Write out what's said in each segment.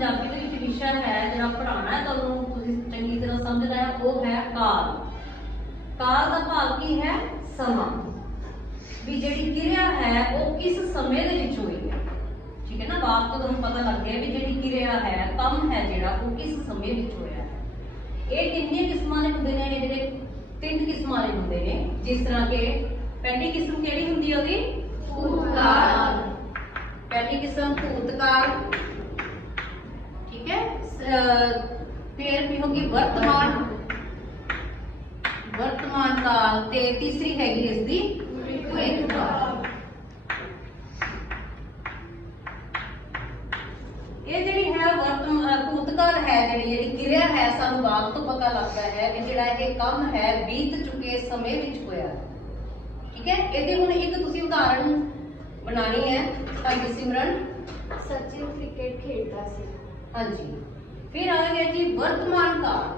ਪੰਜਾਬੀ ਦੇ ਵਿੱਚ ਵਿਸ਼ਾ ਹੈ ਜਿਹੜਾ ਪੜਾਉਣਾ ਹੈ ਤੁਹਾਨੂੰ ਤੁਸੀਂ ਚੰਗੀ ਤਰ੍ਹਾਂ ਸਮਝਣਾ ਹੈ ਉਹ ਹੈ ਕਾਲ। ਕਾਲ ਦਾ ਭਾਵ ਕੀ ਹੈ? ਸਮਾਂ। ਵੀ ਜਿਹੜੀ ਕਿਰਿਆ ਹੈ ਉਹ ਕਿਸ ਸਮੇਂ ਦੇ ਵਿੱਚ ਹੋਈ ਹੈ? ਠੀਕ ਹੈ ਨਾ? ਵਾਕ ਤੋਂ ਤੁਹਾਨੂੰ ਪਤਾ ਲੱਗ ਗਿਆ ਵੀ ਜਿਹੜੀ ਕਿਰਿਆ ਹੈ ਕੰਮ ਹੈ ਜਿਹੜਾ ਉਹ ਕਿਸ ਸਮੇਂ ਵਿੱਚ ਹੋਇਆ ਹੈ। ਇਹ ਕਿੰਨੀਆਂ ਕਿਸਮਾਂ ਦੇ ਹੁੰਦੇ ਨੇ ਜਿਹੜੇ ਤਿੰਨ ਕਿਸਮਾਂ ਦੇ ਹੁੰਦੇ ਨੇ। ਜਿਸ ਤਰ੍ਹਾਂ ਕਿ ਪਹਿਲੀ ਕਿਸਮ ਕਿਹੜੀ ਹੁੰਦੀ ਹੈ ਉਹਦੀ? ਭੂਤਕਾਲ। ਪਹਿਲੀ ਕਿਸਮ ਭੂਤਕਾਲ ਹੈ ਸ- ਫਿਰ ਵੀ ਹੋਗੀ ਵਰਤਮਾਨ। ਵਰਤਮਾਨ ਕਾਲ ਤੇ ਤੀਸਰੀ ਹੈਗੀ ਇਸ ਦੀ ਭਵਿੱਖਕਾਲ ਇਹ ਜਿਹੜੀ ਹੈ ਵਰਤਮਾਨ ਭੂਤਕਾਲ ਹੈ ਜਿਹੜੀ ਜਿਹੜੀ ਕਿਰਿਆ ਹੈ ਸਾਨੂੰ ਬਾਅਦ ਤੋਂ ਪਤਾ ਲੱਗਦਾ ਹੈ ਕਿ ਜਿਹੜਾ ਇਹ ਕੰਮ ਹੈ ਬੀਤ ਚੁੱਕੇ ਸਮੇਂ ਵਿੱਚ ਹੋਇਆ। ਹੈ। ਠੀਕ ਹੈ? ਇਹਦੀ ਹੁਣ ਇੱਕ ਤੁਸੀਂ ਉਦਾਹਰਣ ਬਣਾਣੀ ਹੈ ਭਾਈ ਸਿਮਰਨ। ਸਚਿਨ ਕ੍ਰਿਕਟ ਖੇਡਦਾ ਸੀ। ਹਾਂਜੀ। ਫਿਰ ਆ ਗਿਆ ਜੀ ਵਰਤਮਾਨ ਕਾਲ।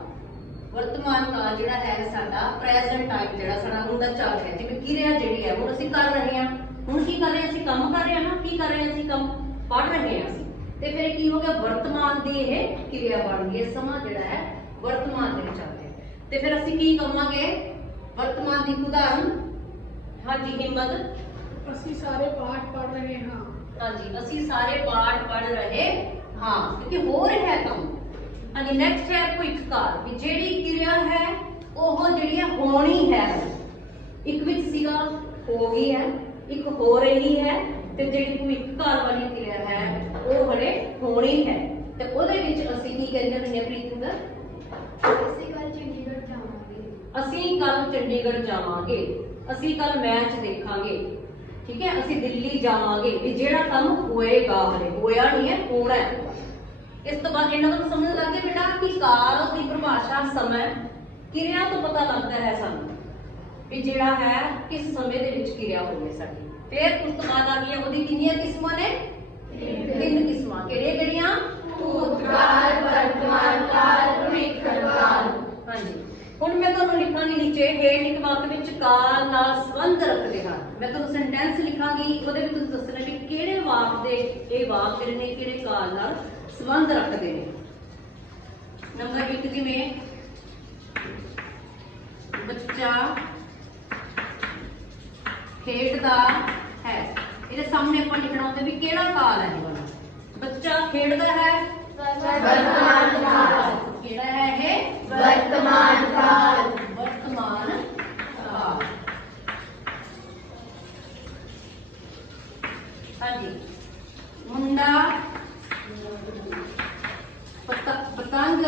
ਵਰਤਮਾਨ ਕਾਲ ਜਿਹੜਾ ਹੈ ਸਾਡਾ ਪ੍ਰੈਜ਼ੈਂਟ ਟਾਈਮ ਜਿਹੜਾ ਸਾਡਾ ਹੁਣ ਦਾ ਚੱਲ ਰਿਹਾ ਜਿਵੇਂ ਕਿਰਿਆ ਜਿਹੜੀ ਹੈ ਹੁਣ ਅਸੀਂ ਕਰ ਰਹੇ ਹਾਂ। ਹੁਣ ਕੀ ਕਰ ਰਹੇ ਅਸੀਂ ਕੰਮ ਕਰ ਰਹੇ ਹਾਂ ਨਾ ਕੀ ਕਰ ਰਹੇ ਅਸੀਂ ਕੰਮ? ਪੜ ਰਹੇ ਹਾਂ ਅਸੀਂ। ਤੇ ਫਿਰ ਕੀ ਹੋ ਗਿਆ? ਵਰਤਮਾਨ ਦੀ ਇਹ ਕਿਰਿਆ ਬਣ ਗਈ ਇਹ ਸਮਾਂ ਜਿਹੜਾ ਹੈ ਵਰਤਮਾਨ ਦੇ ਵਿੱਚ ਚੱਲ ਰਿਹਾ ਤੇ ਫਿਰ ਅਸੀਂ ਕੀ ਕਵਾਂਗੇ? ਵਰਤਮਾਨ ਦੀ ਉਦਾਹਰਨ। ਹਾਂਜੀ ਹਿੰਮਤ। ਅਸੀਂ ਸਾਰੇ ਪਾਠ ਪੜ੍ਹ ਰਹੇ ਹਾਂ। ਹਾਂਜੀ ਅਸੀਂ ਸਾਰੇ ਪਾਠ ਪੜ ਰਹੇ ਹਾਂ। ਕਿਉਂਕਿ ਹੋ ਰਿਹਾ ਹੈ ਕੰਮ। ਹਾਂਜੀ ਨੈਕਸਟ ਹੈ ਭਵਿੱਖ ਕਾਲ ਵੀ ਜਿਹੜੀ ਕਿਰਿਆ ਹੈ ਉਹ ਜਿਹੜੀ ਹੈ ਹੋਣੀ ਹੈ। ਇੱਕ ਵਿੱਚ ਸੀਗਾ ਹੋ ਗਈ ਹੈ ਇੱਕ ਹੋ ਰਹੀ ਹੈ ਤੇ ਜਿਹੜੀ ਭਵਿੱਖ ਕਾਲ ਵਾਲੀ ਕਿਰਿਆ ਹੈ ਉਹ ਹਲੇ ਹੋਣੀ ਹੈ। ਤੇ ਉਹਦੇ ਵਿੱਚ ਅਸੀਂ ਕੀ ਕਹਿੰਦੇ ਹੁੰਦੇ ਹਾਂ ਪ੍ਰੀਤਿੰਦਰ ਅਸੀਂ ਕੱਲ ਚੰਡੀਗੜ੍ਹ ਜਾਵਾਂਗੇ। ਅਸੀਂ ਕੱਲ ਚੰਡੀਗੜ੍ਹ ਜਾਵਾਂਗੇ। ਅਸੀਂ ਕੱਲ ਮੈਚ ਦੇਖਾਂਗੇ। ਠੀਕ ਹੈ? ਅਸੀਂ ਦਿੱਲੀ ਜਾਵਾਂਗੇ। ਵੀ ਜਿਹੜਾ ਕੰਮ ਹੋਏਗਾ ਹਲੇ ਹੋਇਆ ਨਹੀਂ ਹੈ ਹੋਣਾ ਹੈ। ਇਸ ਤੋਂ ਬਾਅਦ ਇਹਨਾਂ ਨੂੰ ਸਮਝ ਲੱਗ ਗਿਆ ਬੇਟਾ ਕਿ ਕਾਲ ਦੀ ਪਰਿਭਾਸ਼ਾ ਸਮਾਂ ਕਿਰਿਆ ਤੋਂ ਪਤਾ ਲੱਗਦਾ ਹੈ ਸਾਨੂੰ ਵੀ ਜਿਹੜਾ ਹੈ ਕਿਸ ਸਮੇਂ ਦੇ ਵਿੱਚ ਕਿਰਿਆ ਹੋਵੇ ਸਾਡੀ। ਫਿਰ ਉਸ ਤੋਂ ਬਾਅਦ ਆ ਗਈਆਂ ਉਹਦੀ ਕਿੰਨੀਆਂ ਕਿਸਮਾਂ ਨੇ? ਤਿੰਨ ਕਿਸਮਾਂ। ਕਿਹੜੀਆਂ ਕਿਹੜੀਆਂ ਭੂਤਕਾਲ, ਵਰਤਮਾਨ ਕਾਲ, ਭਵਿੱਖ ਕਾਲ। ਹਾਂਜੀ ਹੁਣ ਮੈਂ ਤੁਹਾਨੂੰ ਲਿਖਾਂਗੀ ਨੀਚੇ ਹੇਠ ਇੱਕ ਕਾਲ ਨਾਲ ਸੰਬੰਧ ਰੱਖਦੇ ਹਨ। ਮੈਂ ਤੁਹਾਨੂੰ ਸੈਂਟੈਂਸ ਲਿਖਾਂਗੀ ਉਹਦੇ ਵਿੱਚ ਤੁਸੀਂ ਦੱਸਣਾ ਵੀ ਕਿਹੜੇ ਵਾਕ ਦੇ ਇਹ ਵਾਕ ਜਿਹੜੇ ਨੇ ਕਿਹੜੇ ਕਾਲ ਨਾਲ ਸੰਬੰਧ ਰੱਖਦੇ ਨੇ। ਨੰਬਰ 1 ਜਿਵੇਂ ਬੱਚਾ ਖੇਡਦਾ ਹੈ। ਇਹਦੇ ਸਾਹਮਣੇ ਆਪਾਂ ਲਿਖਣਾ ਹੁੰਦਾ ਵੀ ਕਿਹੜਾ ਕਾਲ ਹੈ ਇਹ ਵਾਲਾ। ਬੱਚਾ ਖੇਡਦਾ ਹੈ। ਵਰਤਮਾਨ ਕਾਲ। ਕਿਹੜਾ ਹੈ ਇਹ ਵਰਤਮਾਨ ਕਾਲ। ਵਰਤਮਾਨ ਕਾਲ ਹਾਂਜੀ ਮੁੰਡਾ ਪਤ- ਪਤੰਗ।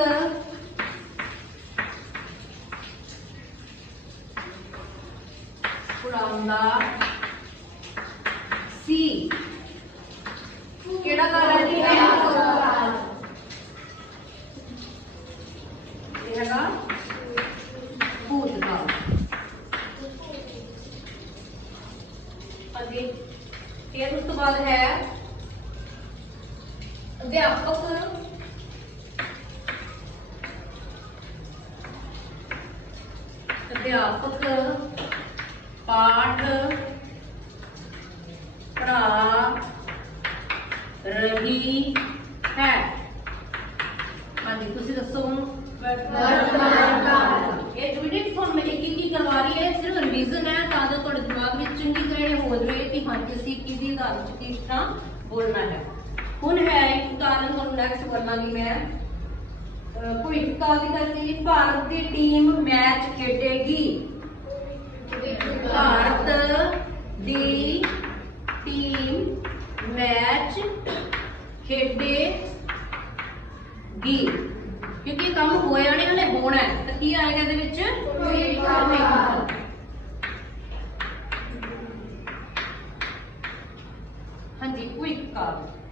ਉਡਾਉਂਦਾ। ਸੀ। ਕਿਹੜਾ ਕਾਲ ਹੈ ਜੀ? ਅੱਗੇ। ਫਿਰ ਉਸ ਤੋਂ ਬਾਅਦ ਹੈ ਅਧਿਆਪਕ ਅਧਿਆਪਕ ਪਾਠ ਪੜ੍ਹਾ ਰਹੀ ਹੈ ਹਾਂਜੀ ਤੁਸੀਂ ਦੱਸੋ ਵਰਤਮਾਨ ਕਾਲ। ਇਹ ਯੂਨਿਟ ਤੁਹਾਨੂੰ ਮੈਂ ਇੱਕ ਇੱਕ ਕਰਵਾ ਰਹੀ ਹੈ, ਸਿਰਫ ਰਿਵੀਜ਼ਨ ਹੈ, ਤਾਂ ਜੋ ਤੁਹਾਡੇ ਦਿਮਾਗ ਵਿੱਚ ਚੰਗੀ ਤਰ੍ਹਾਂ ਹੋ ਜਾਵੇ ਕਿ ਹਾਂਜੀ, ਅਸੀਂ ਕਿਹਦੀ ਆਧਾਰ ਵਿੱਚ ਕਿਸ ਤਰ੍ਹਾਂ ਬੋਲਣਾ ਹੈ। ਹੁਣ ਹੈ ਇੱਕ ਉਦਾਹਰਨ ਤੁਹਾਨੂੰ ਨੈਕਸਟ ਕਰਨਾਗੀ ਮੈਂ, ਅਹ ਦੀ ਗੱਲ ਭਾਰਤ ਦੀ ਟੀਮ ਮੈਚ ਖੇਡੇਗੀ। ਭਾਰਤ ਦੀ ਟੀਮ ਮੈਚ ਖੇਡੇਗੀ। ਕਿਉਂਕਿ ਕੰਮ ਹੋਇਆ ਨਹੀਂ ਹਲੇ ਹੋਣਾ ਹੈ। ਤਾਂ ਕੀ ਆਏਗਾ ਇਹਦੇ ਵਿੱਚ? ਭਵਿੱਖਕਾਲ। ਹਾਂਜੀ ਭਵਿੱਖ ਕਾਲ